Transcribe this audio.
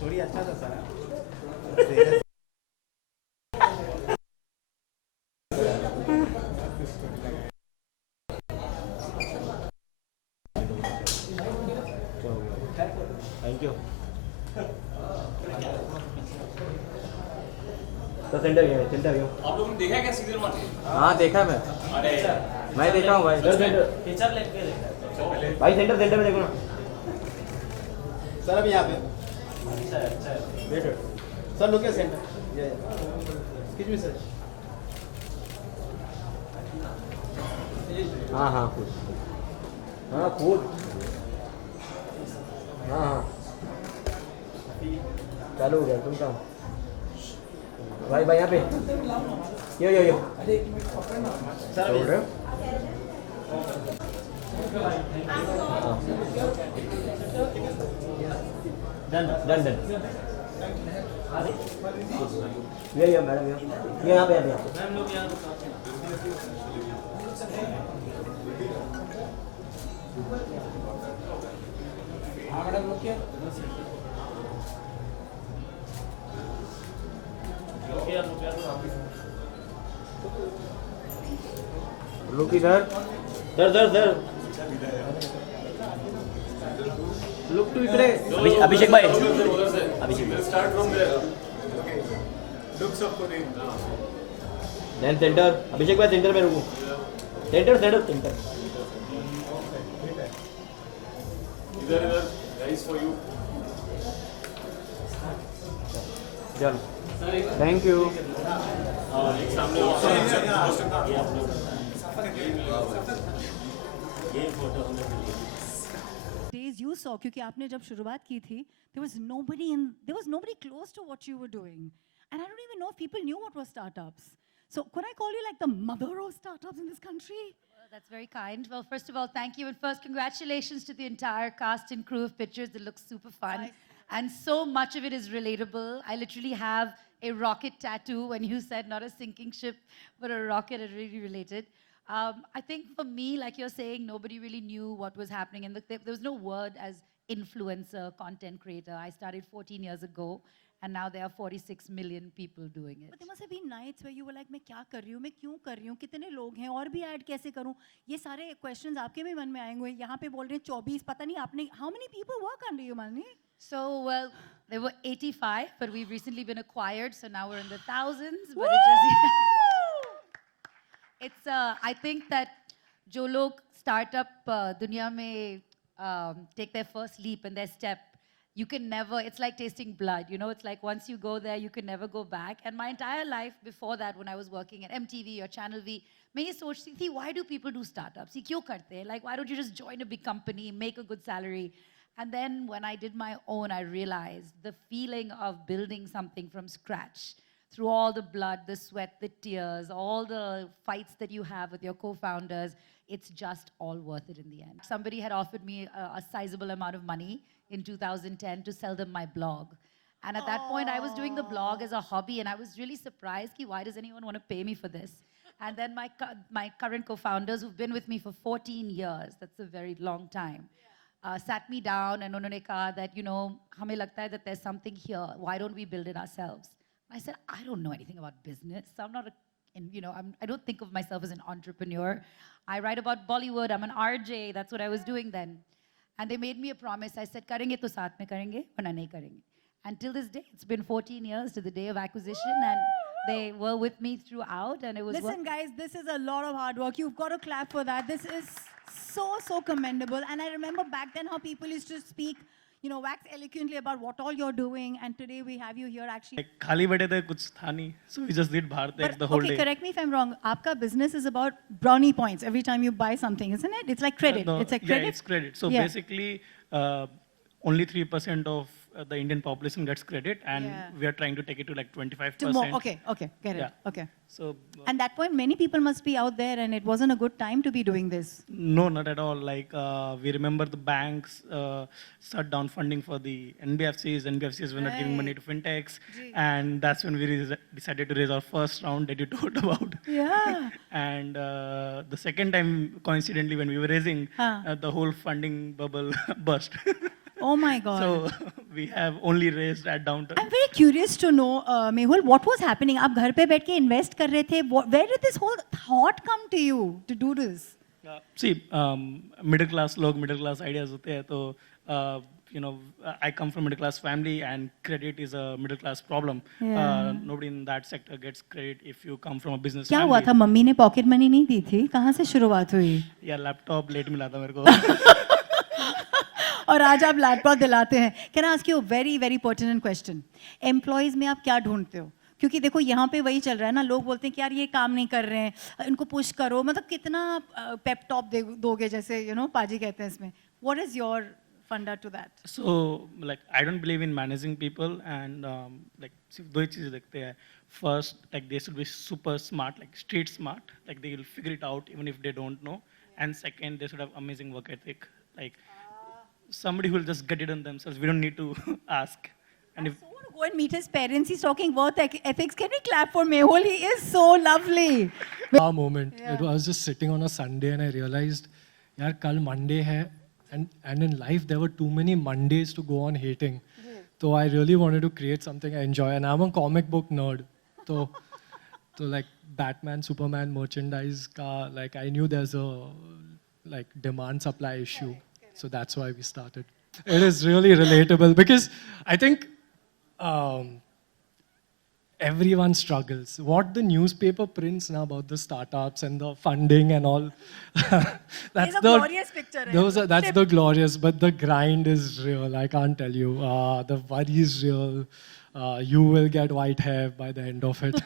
Story अच्छा था सारा. Thank you. तो सेंटर गया. आप लोगों ने देखा है क्या सीजन 1? हाँ देखा मैं. अरे मैं देखा हूँ भाई. टीचर लेट के देखा. भाई सेंटर में देखो ना. सर अब यहाँ पे. अच्छा better. Sir look at centre. Excuse me sir. हाँ खुद. हाँ चालू हो गया. तुम कहाँ भाई यहाँ पे. यो सर बोल रहे हो. डन. ये मैडम ये यहाँ पे. मैम लोग यहाँ. हाँ मैडम लोग क्या. लुक इधर. दर लुक टू इकडे. अभिषेक भाई. Start from there. लुक सबको देख. Then centre. अभिषेक भाई सेंटर में रुको. सेंटर. इधर गाइस फॉर यू. चलो. Thank you. एक सामने days you saw, क्योंकि आपने जब शुरुआत की थी, there was nobody close to what you were doing, and I don't even know if people knew what were startups. So could I call you like the mother of startups in this country? Well, that's very kind. Well, first of all, thank you, and first, congratulations to the entire cast and crew of pictures. It looks super fun, and so much of it is relatable. I literally have a rocket tattoo. When you said not a sinking ship, but a rocket, it really related. I think for me, like you're saying, nobody really knew what was happening. And there was no word as influencer, content creator. I started 14 years ago, and now there are 46 million people doing it. But there must have been nights where you were like, मैं क्या कर रही हूँ, मैं क्यों कर रही हूँ, कितने लोग हैं, और भी ऐड कैसे करूँ, ये सारे questions आपके भी मन में आएंगे. यहाँ पे बोल रहे हैं 24, पता नहीं आपने, how many people work under you, Mani? So, well, there were 85, but we've recently been acquired, so now we're in the thousands. But it just, it's, I think that जो लोग startup दुनिया में take their first leap and their step, you can never, it's like tasting blood, you know, it's like once you go there, you can never go back. And my entire life before that, when I was working at MTV or Channel V, मैं ये सोचती थी, why do people do startups? ये क्यों करते हैं? Like, why don't you just join a big company, make a good salary? And then when I did my own, I realized the feeling of building something from scratch, through all the blood, the sweat, the tears, all the fights that you have with your co-founders, it's just all worth it in the end. Somebody had offered me a sizable amount of money in 2010 to sell them my blog. And at that point, I was doing the blog as a hobby, and I was really surprised, why does anyone want to pay me for this? And then my current co-founders, who've been with me for 14 years, that's a very long time, sat me down and उन्होंने कहा that, you know, हमें लगता है that there's something here. Why don't we build it ourselves? I said, I don't know anything about business. I'm not I don't think of myself as an entrepreneur. I write about Bollywood. I'm an RJ. That's what I was doing then. And they made me a promise. I said, करेंगे तो साथ में करेंगे, वरना नहीं करेंगे. And till this day, it's been 14 years to the day of acquisition, and they were with me throughout, and it was. Listen, guys, this is a lot of hard work. You've got to clap for that. This is so commendable. And I remember back then how people used to speak, you know, wax eloquently about what all you're doing, and today we have you here actually. खाली बैठे थे, कुछ था नहीं, so we just did Bharat the whole day. Okay, correct me if I'm wrong. आपका business is about brownie points every time you buy something, isn't it? It's like credit. No, it's like credit. Yeah, it's credit. So yeah. basically, only 3% of the Indian population gets credit, and we are trying to take it to like 25%. To more. Okay, get it. Yeah. Okay. So. And that point, many people must be out there, and it wasn't a good time to be doing this. No, not at all. Like we remember the banks shut down funding for the NBFCs. NBFCs were not giving money to fintechs, and that's when we decided to raise our first round that you told about. Yeah. And the second time, coincidentally, when we were raising, the whole funding bubble burst. Oh my God. So we have only raised at downturn. I'm very curious to know, Mehul, what was happening? आप घर पे बैठ के invest कर रहे थे. Where did this whole thought come to you to do this? See, middle class ideas होते हैं तो I come from middle class family and credit is a middle class problem. Yeah. Nobody in that sector gets credit if you come from a business क्या family. हुआ था? Mummy ने pocket money नहीं दी थी? कहाँ से शुरुआत हुई? या laptop late मिला था मेरे को. और आज आप लैपटॉप दिलाते हैं. Can I ask you a very very pertinent question? Employees में आप क्या ढूंढते हो? क्योंकि देखो यहाँ पे वही चल रहा है ना, लोग बोलते हैं कि यार ये काम नहीं कर रहे हैं, इनको पुश करो, मतलब कितना पेप टॉप दोगे, जैसे पाजी कहते हैं इसमें. What is your funda to that? So, like, I don't believe in managing people, and like, दो ही चीजें देखते हैं. First, like, they should be super smart, like street smart, like they will figure it out even if they don't know. And second, they should have amazing work ethic, like somebody who will just get it on themselves. We don't need to ask. And if I want to go and meet his parents. He's talking work ethics. Can we clap for Mehul? He is so lovely. Our moment. Yeah. I was just sitting on a Sunday and I realized, yaar, kal Monday hai, and in life there were too many Mondays to go on hating. So I really wanted to create something I enjoy, and I'm a comic book nerd. So like Batman, Superman merchandise ka, like I knew there's a like demand supply issue. So that's why we started. It is really relatable because I think everyone struggles. What the newspaper prints now about the startups and the funding and all, that's a glorious picture. That's the glorious, but the grind is real. I can't tell you. The worry is real. You will get white hair by the end of it.